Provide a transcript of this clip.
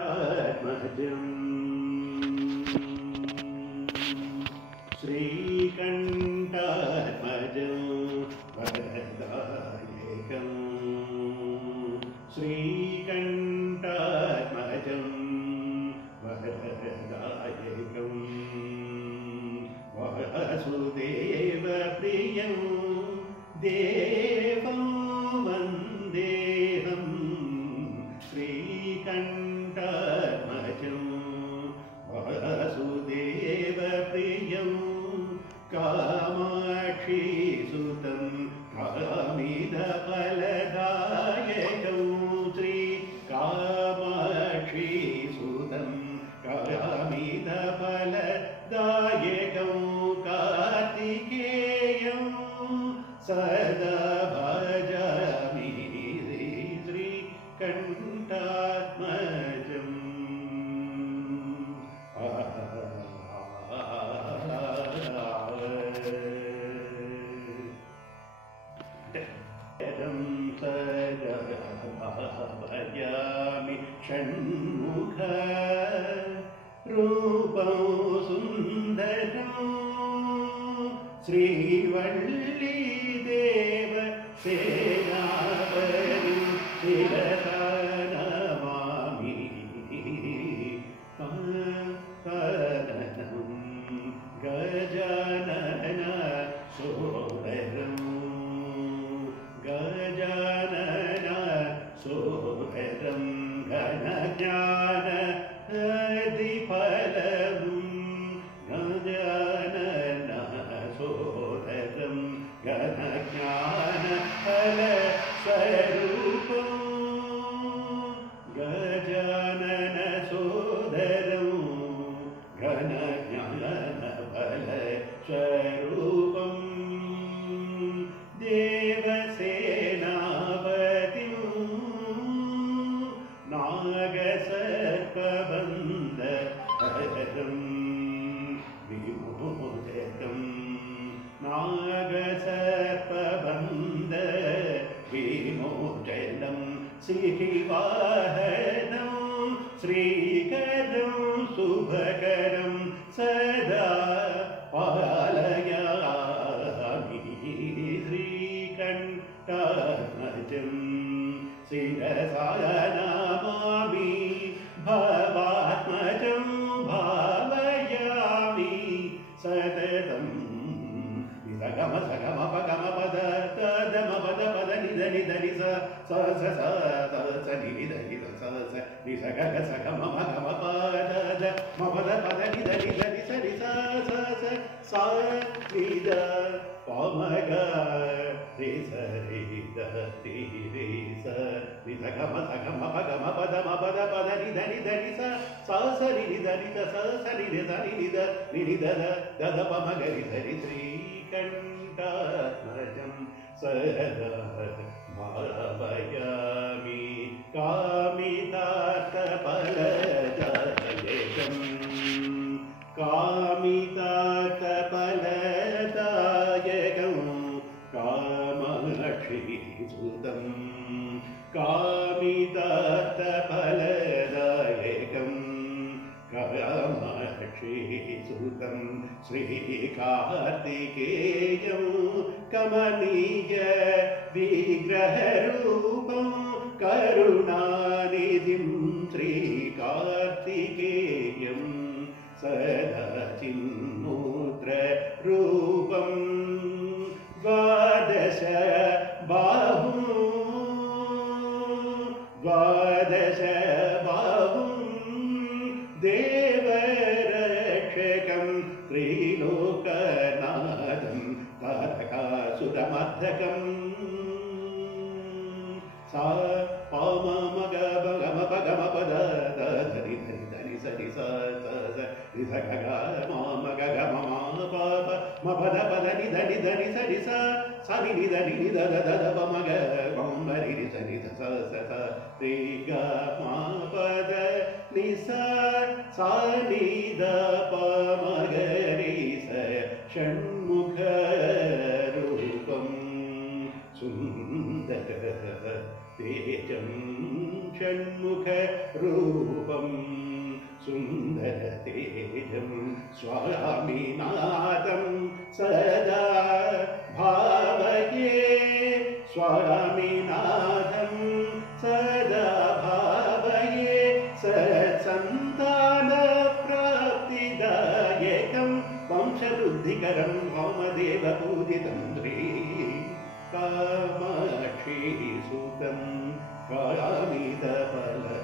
आत्मजं श्रीकण्ठात्मजं वरदायकं श्रीकण्ठात्मजं वरदायकं वासुदेवप्रियं देवं वन्देऽहं श्रीकण्ठात्मजं वासुदेवप्रियं कामाक्षीसुतं कामितफलदायकं श्रीकामाक्षीसुतं कामितफलदायकं कार्तिकेयं सदा भजामि श्रीकण्ठात्मजम् सदा भजामि षण्मुख रूपं सुन्दरं श्रीवल्लीदेव सेनापतिं शिरसा नमामि पदनं गजानन सोदरं गजानन सोदरं घनज्ञान अधिफलं गजानन सोदरं घनज्ञान फलस्वरूपं गजानन सोदरं घनज्ञान फलस्वरूपं देवसेनापतिं नागसर्पबन्धहरं विमोचकं नागसर्पबन्ध विमोचनं सिंहवाहनं श्रीकरं शुभकरं सदा पालयामि श्रीकण्ठात्मजं शिरसा नमामि भवात्मजं भावयामि सततं निधगम सगम पगम पद तदम पद पद निध निध निस स स स स निध निध स स निसग सगम मगम पद म पद पद निध निध निस निस स स स निध पमग रे स रे द रे रे स निधगम सगम पगम पद म पद पद निध निध निस स स निध निध स स निध निध निध द द पमग रि स रि श्रीकण्ठात्मजं सदा भावयामि कामितार्थफलदायकं कामितार्थफलदायकं कामाक्षीसुतं कामितार्थफलदायकं कामाक्षीसुतं श्रीकार्तिकेयं कमनीय विग्रहरूपं करुणानिधिं श्रीकार्तिकेयं सदा चिन्मुद्ररूपं द्वादश बाहुं देवरक्षकं त्रिलोकनाथं तारकासुरमर्दकं सा पम मग बगम पगम पद धरि धरि धरि सरि स स रि स ग म ग म प म पद पद नि धरि धरि सरि स रि नि धरि नि द द द प म ग म रि रि स रि स स रि ग म पद नि स नि द प म ग रि स षण्मुख रूपं सुन्दर तेजं षण्मुख रूपं सुन्दरतेजं स्वामिनाथं सदा भावये स्वामिनाथं सदा भावये सत्सन्तानप्राप्तिदायकं वंशवृद्धिकरं वामदेवपूजितं श्री कामाक्षी सुतं कामितफलम्